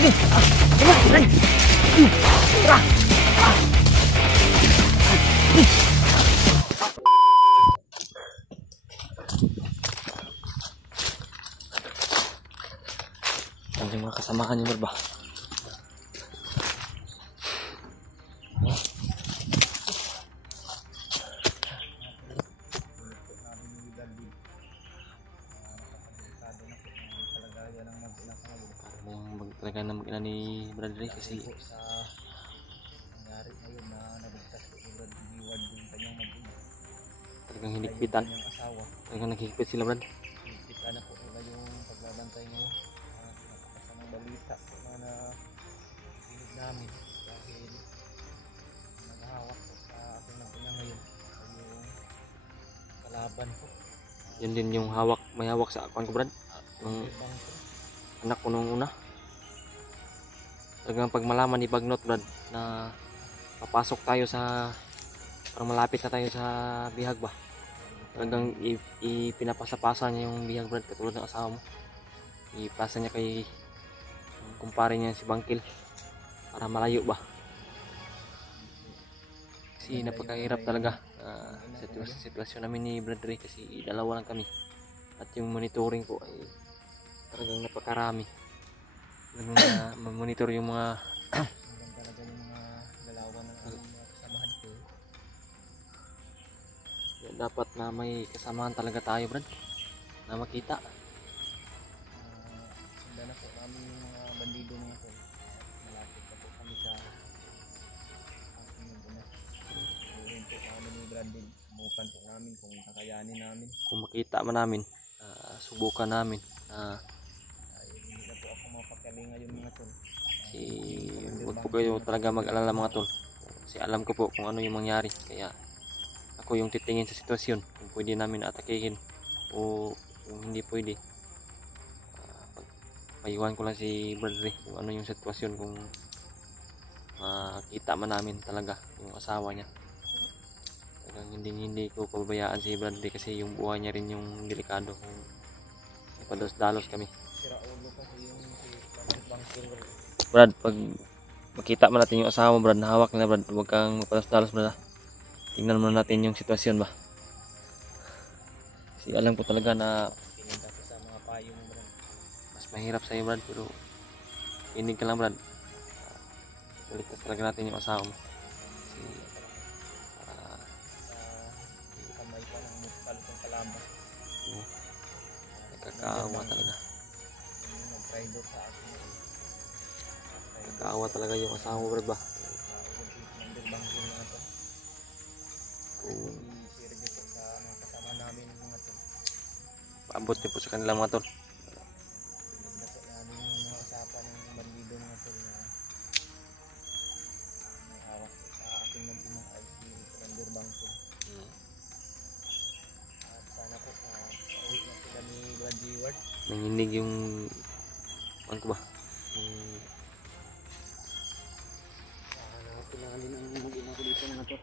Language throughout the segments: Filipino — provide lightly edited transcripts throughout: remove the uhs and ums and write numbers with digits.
Ang mga kasamahan niyo ba? Talaga na mag-ina ni Brad Ray kasi sa nangyari ngayon na nabigtas ko ni Brad Ward yung kanyang mag-ina. Talagang hinigpitan. Yung asawa. Talagang naghihigpit sila, Brad. Hinigpitan na po nila yung pagbabantay ngayon. Napakasamang balita po na narinig namin dahil naghahawak po sa aking mag-ina ngayon yung kalaban po. Yun din yung hawak, may hawak sa akuan ko, Brad. Nung anak ko nung una. Talagang pag malaman ni Bagnot, Brad, na papasok tayo sa parang malapit na tayo sa bihag ba, talagang ipinapasa-pasa niya yung bihag, Brad, katulad ng asawa mo. Ipasa niya kay kumpare niya si Bangkil para malayo ba, kasi napakahirap talaga sa sitwasyon namin ni Brad Ray kasi dalawa lang kami at yung monitoring ko ay talagang napakarami. Monitor yung mga talaga yung mga galawan ng mga kasamahan ko. Dapat na may kasamahan talaga tayo, Brad, na makita. Sundan na po namin yung mga bandido mga to. Malapit na po kami sa aking mag-ina. Subuhin po namin ni Brad din. Subukan po namin kung kakayanin namin. Kung makita man namin, subukan namin. Hindi na po ako mapakalinga yung mga tol. Huwag po kayo talaga mag-alala mga tol. Kasi alam ko po kung ano yung mangyari. Kaya ako yung titingin sa sitwasyon. Kung pwede namin atakihin o kung hindi pwede. Paiwan ko lang si Bradley kung ano yung sitwasyon. Kung makita man namin talaga yung asawa niya. Talagang hindi ko pabayaan si Bradley kasi yung buhay niya rin yung delikado. Kung pados-dalos kami. Brad, pag makita man natin yung asawa mo, Brad, na hawak nila, Brad, huwag kang mapalas-dalos, Brad. Tingnan mo natin yung sitwasyon ba. Kasi alam ko talaga na mas mahirap sa'yo, Brad, pero inig ka lang, Brad. Ulitas talaga natin yung asawa mo. Kasi kamay pa ng mukhalutong kalaban. Nakakaawa talaga. Nag-traido sa akin. Nakakaawa talaga yung asawa mo, Brad ba? Paabot niyo po sa kanila mga tol. Nanginig yung ano ko ba? Pinalin ang mag-ina ko dito mga tol.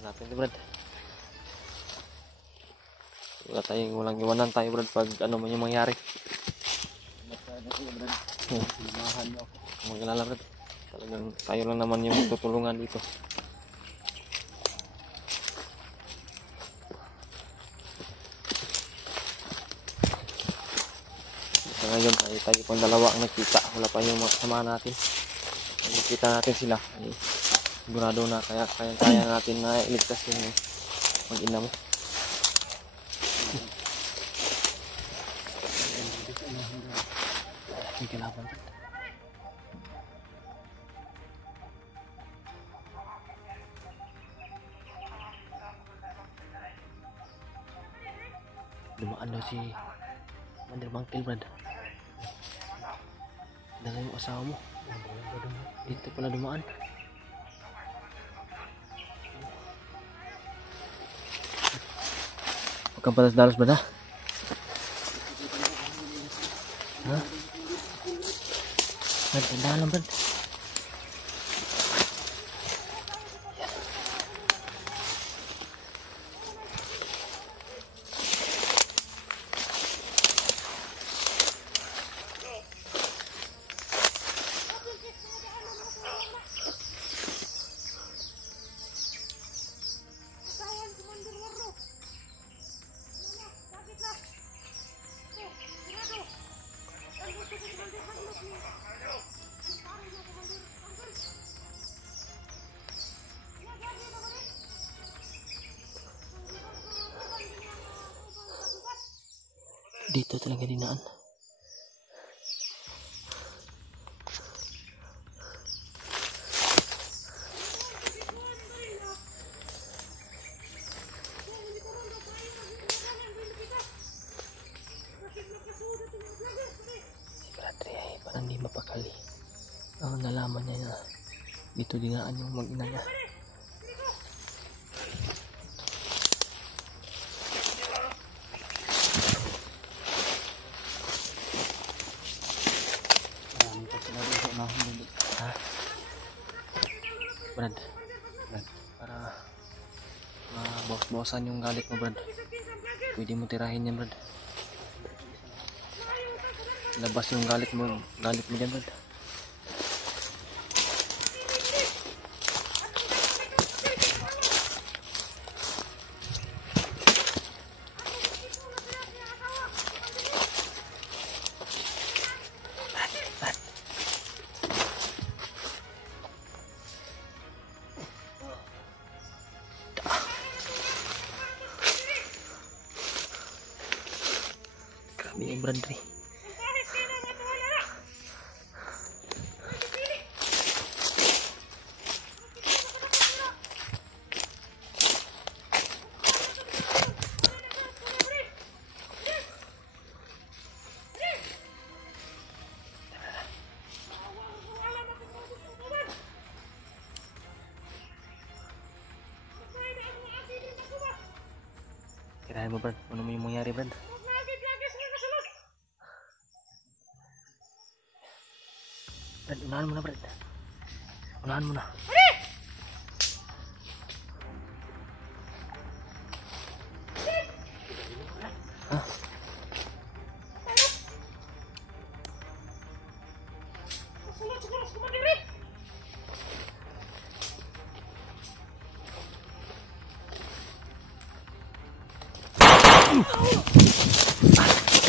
Natin ito, Brad. Walang iwanan tayo, Brad, pag ano man yung mangyari. Samahan mo ako. Mag-alala, Brad. Talagang tayo lang naman yung tutulungan dito. Sa ngayon ay tayo pang dalawa ang nagkita. Wala pa yung mga kasama natin. Pag nakita natin sila ay sigurado na kaya natin na iligtas yung mag-ina mo. May kalaban. Dumaan daw si Mandir Bangkil, Brad. Dala yung asawa mo. Dito pala dumaan. Huwag kang palas-dalos, Brad, ha? Ha? Brad, tandaan lang, Brad. Dito talaga dinaan. Parang di mapakali. Nalaman niya na dito dinaan yung mag-ina niya. Ha? Brad, para mabawas-bawasan yung galit mo, Brad. Pwede mo tirahin yan, Brad. Labas yung galit mo dyan, Brad. Grabe yung Brad, Dre. Tirahin mo, Brad. Ano mo yung mangyari, Brad? Brad, unahan mo na, Brad. Unahan mo na. Ha?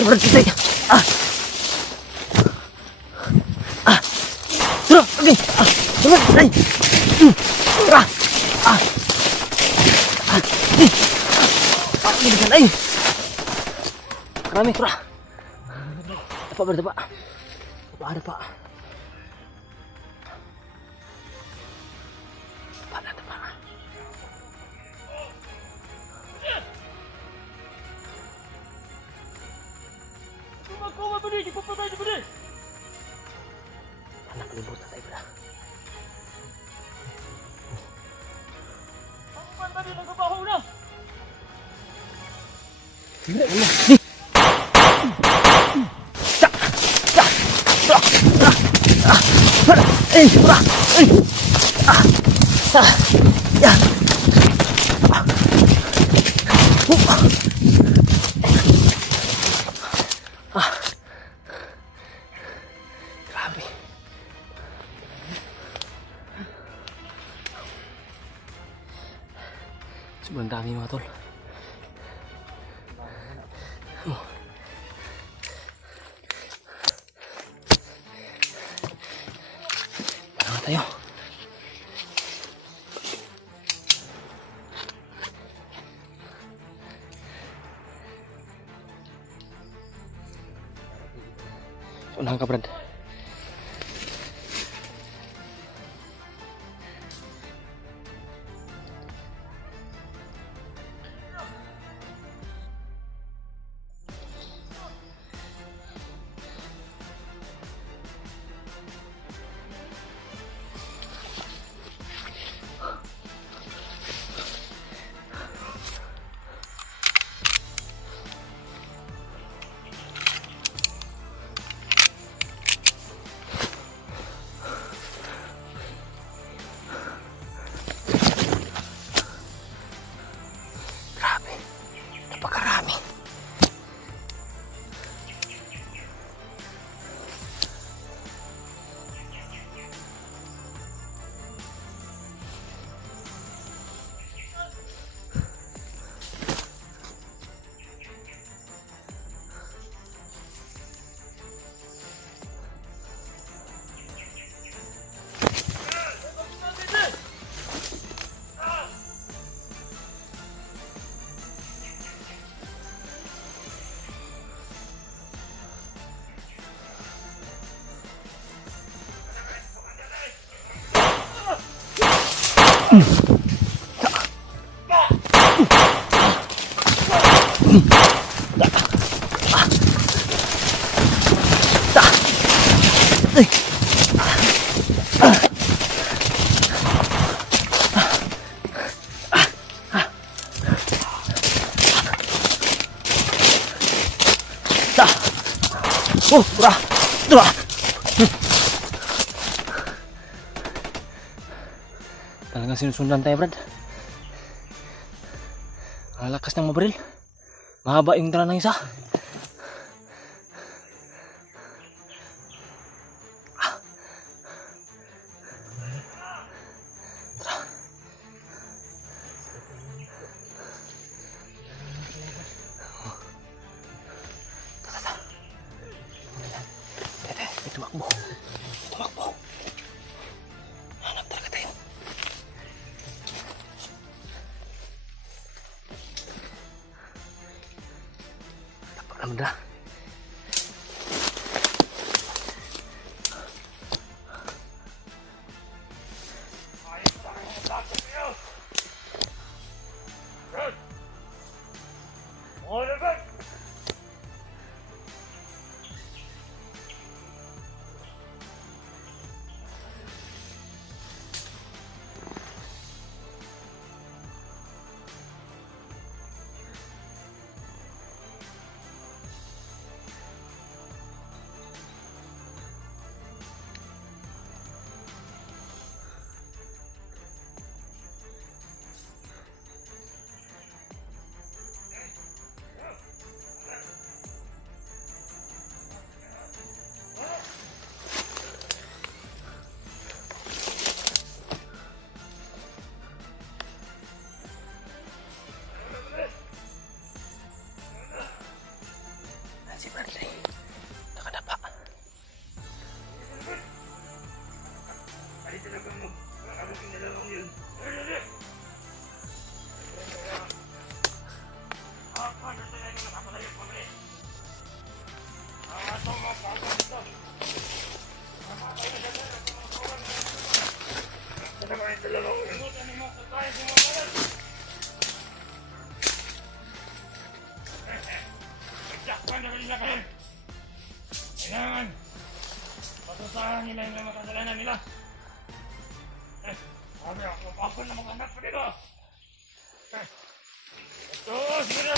Brad, kita. Bro, okay. Brad, ay. Ini kan ay. Karami, bro. Dapat, Brad, dapat. Ada, Pak. Dapat. Anak kelibutan tayo, Brad. Ang tadi nagbabaho na. Grabe. Sobrang dami, mga tol. Tara tayo. Unahan ka, Brad. Oh, dura! Dura! Talagang sinusundan tayo, Brad. Ang lakas ng mabaril. Mahaba yung dala ng isa. Tumakbo. Tumakbo. Hanap talaga tayo. Napakaramda. Si Bradley nakadapa. Kailangan pasasahan nila yung mga kasalanan nila. Sabi ako na mag-anak pa dito. Ito, sige na.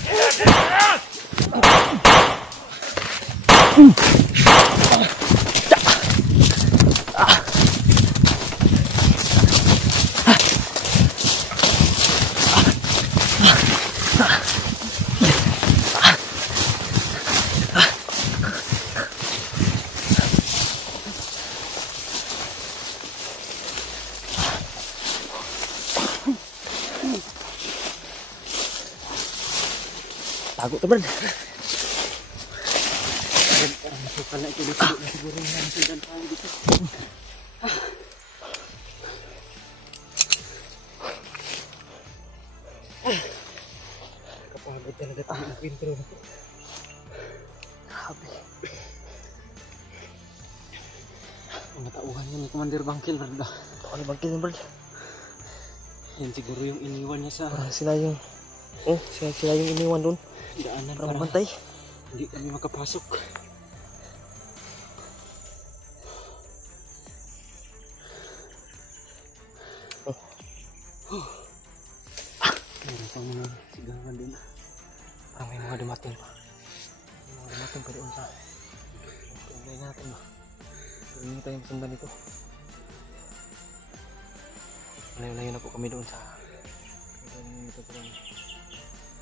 Tago to, Brad. Parang masukal na ito dito. Siguro yung nasudan tayo dito. Kapagod talaga tayo ng pintro. Grabe. Ang matauhan niya ni Commander Bangkil, Brad. Ano Bangkil niya, Brad? Yan siguro yung iniwan niya sa Parang sila yung... Oh, sila yung iniwan doon. daanan Parang para bantay. hindi kami makapasok. Meron pang mga sigawan din. Parang may mga dumating pa. May mga dumating pa doon sa... Tunay natin ba? Hindi tayo masundan ito. Layo-layo na po kami doon sa... Ito po kami.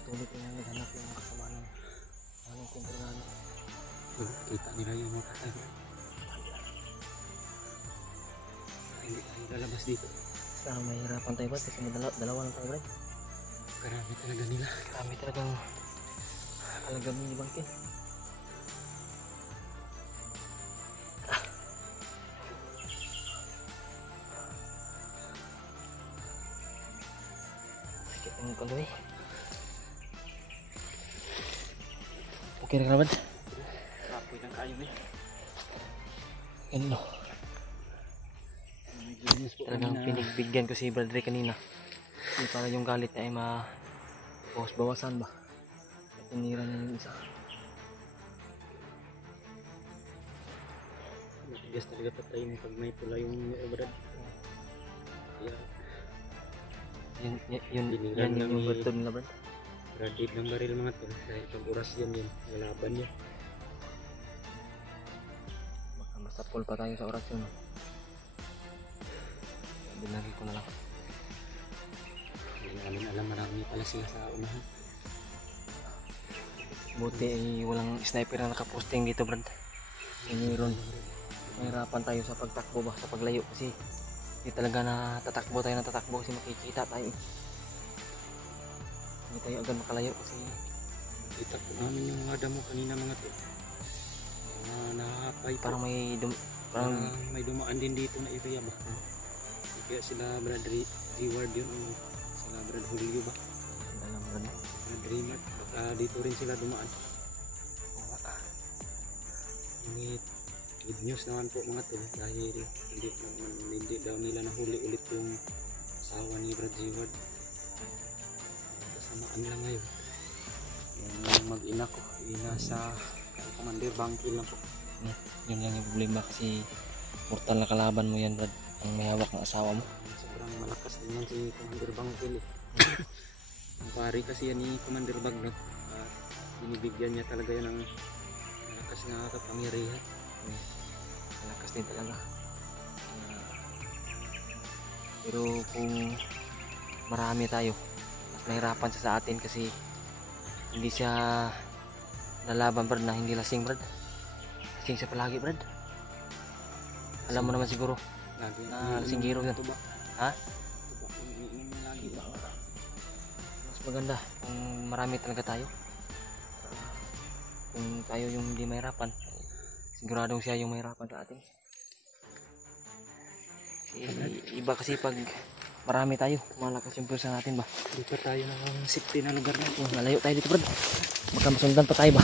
Tuloy ko na naghanap yung kasama ng anong kumpara namin. Kita nila yung mga tayo. Hindi tayo lalabas dito. Sa mahirapan tayo ba? Kasi dalawa lang tayo, Brad. Karami talaga nila. Kami talagang alagami ni Bangkil. Sakit ang kaloy. Okay na ka, Brad? Kapoy ng kayo eh. Ganun. Talagang pinigbigyan ko si Brad Ray kanina. Hindi para yung galit niya ay bawas-bawasan ba? Tinira niya yung isa. Matigas talaga patay mo pag may pula yung Brad. Yan yung bertod nila, Brad. Radib ng baril mga to. Dahil pag oras yan yun. Nalaban niya. Tapol pa tayo sa orasyon. Binagi ko na lang. Hindi namin alam, marami pala sila sa unahan. Buti ay walang sniper na nakaposting dito, Brad. Mayroon. Mahirapan tayo sa pagtakbo ba, sa paglayo kasi hindi talaga tatakbo tayo kasi makikita tayo. Hindi tayo agad makalayo kasi Kita po namin yung mga damo kanina mga to. Nahapay po. parang Parang may dumaan din dito na area ba? Kaya sila Brad Reward yun o sila Brad Julio ba? alam, Brad. Brad Raymond. Baka dito rin sila dumaan. Ngunit good news naman po mga to dahil hindi daw nila nahuli ulit yung asawa ni Brad Reward. Kasamaan lang ngayon. Yung mag-ina ko, nasa Commander Bangkil lang po. Yun lang yung problema kasi mortal na kalaban mo yan, Brad. Ang may hawak ng asawa mo. Sobrang malakas din yan si Commander Bangkil eh. Ang pari kasi yan ni Commander Bagnot. Binibigyan niya talaga yan ng malakas na kapangyarihan. Malakas din talaga. Pero kung marami tayo, mas mahirapan siya sa atin kasi hindi siya lalaban, Brad, na hindi lasing, Brad. Lasing siya palagi, Brad. Alam mo naman siguro Lagi na lasinggero yan. tuba. Ha? Tuba. Umiinom lagi ba? Mas maganda kung marami talaga tayo. Kung tayo yung hindi mahirapan, siguradong siya yung mahirapan sa atin. Iba kasi pag marami tayo, malakas yung pulsa natin ba. Dito tayo ng safety na lugar na. Malayo tayo dito, Brad. Baka masundan pa tayo ba.